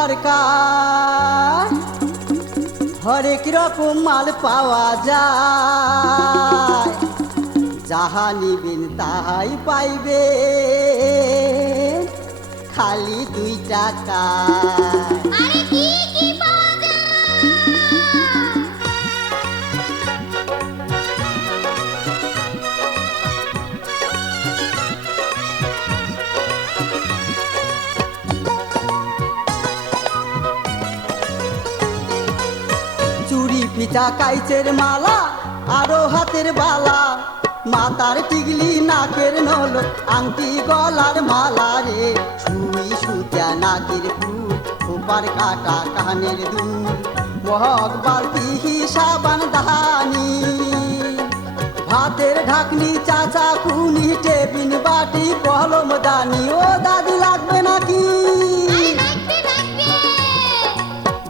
দরকার হরেক রকম মাল পাওয়া যায় যাহা নিবেন তাহাই পাইবে খালি 2 টাকা আরে কি কি পাওয়া যায় চুড়ি পিঠা কাইচের মালা আরো হাতের বালা মাতার টিগলি নাকের নলক আংটি গলার মালা রে সুই সুতা নাকের ফুল খোপার কাটা কানের দুল মহক বালতি সাবান দাহানি ভাতের ঢাকনি চাচা কুনি টেবিন বাটি কলম দানি ও দাদি লাগবে নাকি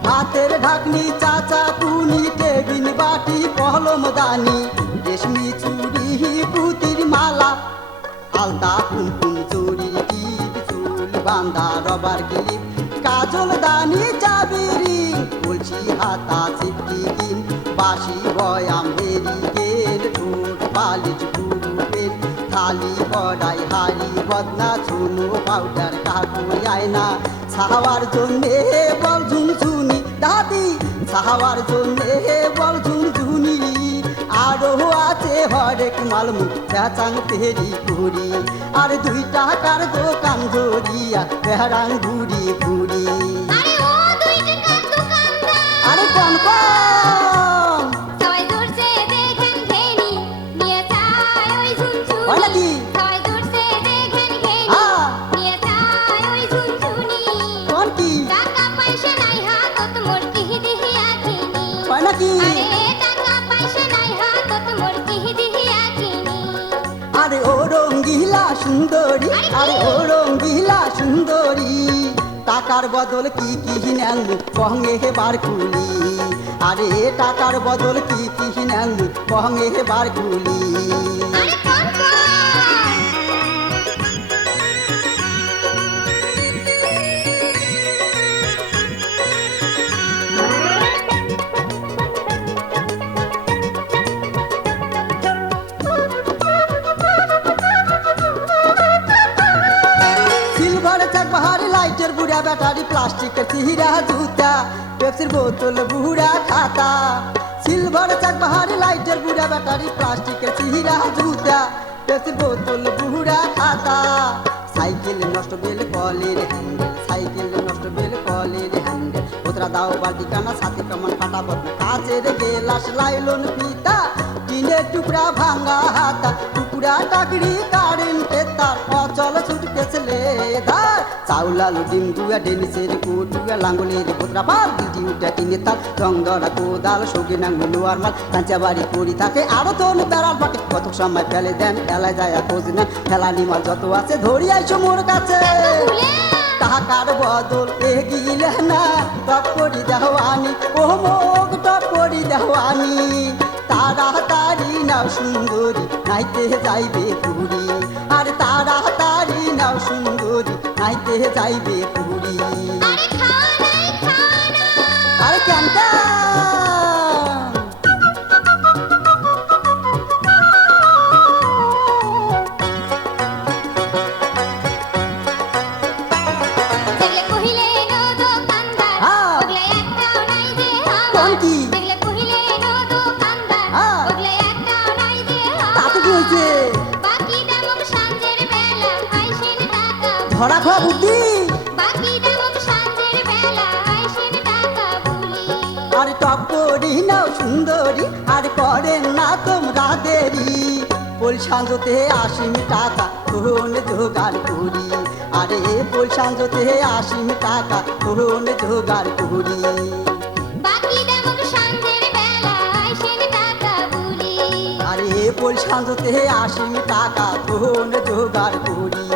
ভাতের ঢাকনি চাচা কুনি টেবিন বাটি কলম দানি রেশমি চুড়ি পুতির মালা আলতা কুমকুম চুরির টিপ চুল বান্দা রবার ক্লিপ কাজল দানি চাবিরি বলছি হাতা চিপটি কিন বাসি বয়াম হেরি গেল ঠোঁট পালিশ পুরু পেন থালি কড়াই হাড়ি বদনা চুনো পাউডার কাপড় আয়না ছাওয়ার জন্যে বল ঝুনঝুনি দাদি ছাওয়ার জন্যে বল ঝুনঝুনি আরো আছে হরেক মালমুখ চাচাং তেরি কুড়ি আর 2 টাকার দোকান ধরিয়া বেহারাং ঘুরি ঘুরি আরে ও 2 টাকার দোকানদার আরে কোন কোন সবাই দূরছে দেখেন ঘেনি নিয়ে যায় ওই ঝুনঝুনি হয় নাকি সবাই দূরছে দেখেন ঘেনি নিয়ে যায় ওই ঝুনঝুনি কোন কি টাকা পয়সা নাই হাতত মোর কি দিহিয়া কিনি হয় নাকি আরে টাকা পয়সা নাই হাতত মোর কি দিহিয়া কিনি আরে ও রঙ্গিলা সুন্দরী আরে ও রঙ্গিলা সুন্দরী টাকার বদল কি কি নেন কহঙ্গে বার কুলি আরে টাকার বদল কি কি নেন কহঙ্গে বার কুলি আরে কোন কোন সিলভার চাক বাহারি লাইটের বুড়া ব্যাটারি প্লাস্টিকের চিহিরা জুতা পেপসির বোতল বুড়া খাতা সিলভার চাক বাহারি লাইটের বুড়া ব্যাটারি প্লাস্টিকের চিহিরা জুতা পেপসির বোতল বুড়া খাতা সাইকেল নষ্ট বেল কলের হ্যান্ডেল সাইকেল নষ্ট বেল কলের হ্যান্ডেল ওতরা দাও বালতি কানা সাথে কামান কাটা বদনা কাচের গেলাস লাইলন পিতা টিনের টুকরা ভাঙা হাতা টুকরা টাকড়ি কারেন্টের তার অচল ছুটকেছে লেদার চাউলালু ডিম দুয়া ডেনিসের কুটুয়া লাঙ্গলের কোতরা পাল দিটি উঠা কিনে তাল রং ধরা কোদাল সঙ্গে নাঙ্গল লোয়ার মাল কাঁচা বাড়ি পড়ি থাকে আরো তোর বেড়াল পাটে কত সময় ফেলে দেন ফেলায় যায় খোঁজ নেন ফেলানি মাল যত আছে ধরি আইসো মোর কাছে টাকার বদল এগিলে না টপ করি দেওয়ানি ও মুখ টপ করি দেওয়ানি তাড়াতাড়ি নাও সুন্দরী নাইতে যাইবে পুরী আর তাড়াতাড়ি নাও সুন্দরী নাইতে যাইবে পুরী আরে খাওয়া নাই খাওয়া নাই আরে কেন দেখলে কহিলে নো দোকানদার ওগলে একটাও নাই যে আমার কোন কি দেখলে কহিলে নো দোকানদার ওগলে একটাও নাই যে তাতে কি হয়েছে বাকি দামক সাঁঝের বেলা আইসেন টাকা ধরা খাওয়া বুদ্ধি বাকি দামক সাঁঝের বেলা আইসেন টাকা ভুলি আরে টপ করি নাও সুন্দরী আর করেন না তোমরা দেরি বল সাঁজতে 80 টাকা কোন জোগাড় করি আরে বল সাঁজতে 80 টাকা কোন জোগাড় করি বাকি দামক সাঁঝের বেলা আইসেন টাকা ভুলি আরে বল সাঁজতে 80 টাকা কোন জোগাড় করি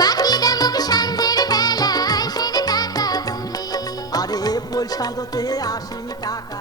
বাকি দামক সাঁঝের বেলা আইসেন টাকা ভুলি আরে বল সাঁজতে 80 টাকা